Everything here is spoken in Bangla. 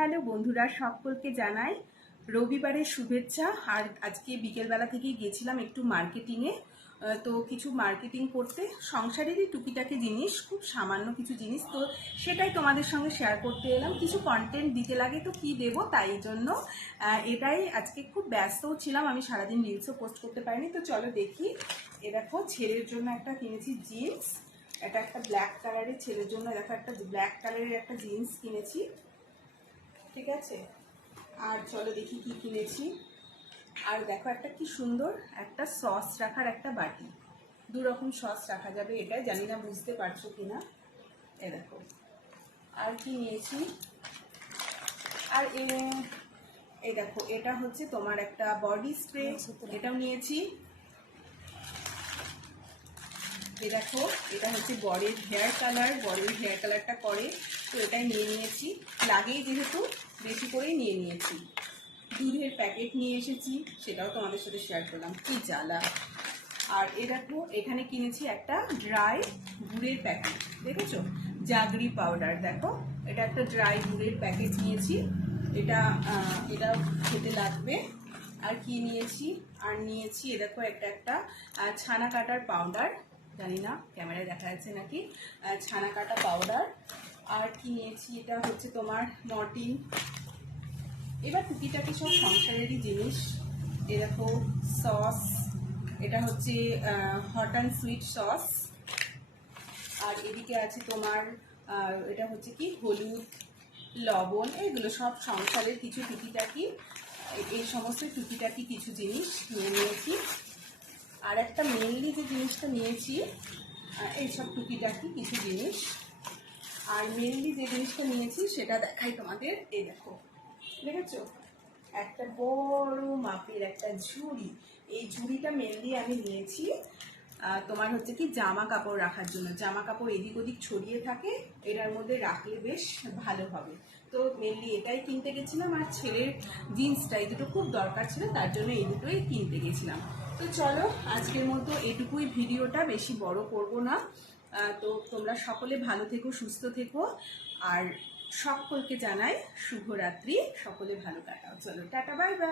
হ্যালো বন্ধুরা, সকলকে জানাই রবিবারের শুভেচ্ছা। আর আজকে বিকেলবেলা থেকেই গেছিলাম একটু মার্কেটিংয়ে। তো কিছু মার্কেটিং করতে, সংসারেরই টুকিটাকি জিনিস, খুব সামান্য কিছু জিনিস, তো সেটাই তোমাদের সঙ্গে শেয়ার করতে এলাম। কিছু কন্টেন্ট দিতে লাগে, তো কি দেব, তাই জন্য এটাই। আজকে খুব ব্যস্তও ছিলাম, আমি সারাদিন রিলসও পোস্ট করতে পারিনি। তো চলো দেখি। এ দেখো, ছেলের জন্য একটা কিনেছি জিন্স। এটা একটা ব্ল্যাক কালারের, ছেলের জন্য দেখো একটা ব্ল্যাক কালারের একটা জিন্স কিনেছি, ঠিক আছে। আর চলো দেখি কি কিনেছি। আর দেখো একটা কি সুন্দর একটা সস রাখার একটা বাটি, দু রকম সস রাখা যাবে, এটাই জানি না বুঝতে পারছো কিনা। এ দেখো আর কি নিয়েছি। আর এই দেখো, এটা হচ্ছে তোমার একটা বডি স্প্রে, এটাও নিয়েছি। এই দেখো, এটা হচ্ছে বরের হেয়ার কালার, বরের হেয়ার কালারটা করে, তো এটাই নিয়ে নিয়েছি। লাগেই যেহেতু বেশি করেই নিয়ে নিয়েছি। দুধের প্যাকেট নিয়ে এসেছি, সেটাও তোমাদের সাথে শেয়ার করলাম, কি জ্বালা। আর এ দেখো, এখানে কিনেছি একটা ড্রাই গুড়ের প্যাকেট, দেখেছো, জাগরি পাউডার। দেখো, এটা একটা ড্রাই গুড়ের প্যাকেট নিয়েছি, এটা এটা খেতে লাগবে। আর কি নিয়েছি, আর নিয়েছি এ দেখো একটা ছানা কাটার পাউডার, জানি না ক্যামেরায় দেখা যাচ্ছে নাকি, ছানা কাটা পাউডার। আর কি নিয়েছি, এটা হচ্ছে তোমার মর্টিন। এবার টুকিটাকি সব সংসারেরই জিনিস। এরকম সস, এটা হচ্ছে হট অ্যান্ড সুইট সস। আর এদিকে আছে তোমার এটা হচ্ছে কি হলুদ, লবণ, এগুলো সব সংসারের কিছু টুকিটাকি, এই সমস্ত টুকিটাকি কিছু জিনিস নিয়ে নিয়েছি। আর একটা মেনলি যে জিনিসটা নিয়েছি, এইসব টুকিটাকি কিছু জিনিস। আর মেনলি যে জিনিসটা নিয়েছি সেটা দেখাই তোমাদের। এই দেখো, দেখেছো, একটা বড় মাপের একটা ঝুড়ি। এই ঝুড়িটা মেনলি আমি নিয়েছি তোমার হচ্ছে কি জামা কাপড় রাখার জন্য। জামা কাপড় এদিক ওদিক ছড়িয়ে থাকে, এটার মধ্যে রাখলে বেশ ভালো হবে। তো মেনলি এটাই কিনতে গেছিলাম। আর ছেলের জিন্সটা, এই দুটো খুব দরকার ছিল, তার জন্য এই দুটোই কিনতে গেছিলাম। তো চলো, আজকের মতো এটুকুই ভিডিওটা, বেশি বড় করব না। তো তোমরা সকলে ভালো থেকো, সুস্থ থেকো। আর সকলকে জানাই শুভরাত্রি, সকলে ভালো কাটাও। চলো টাটা, বাই বাই।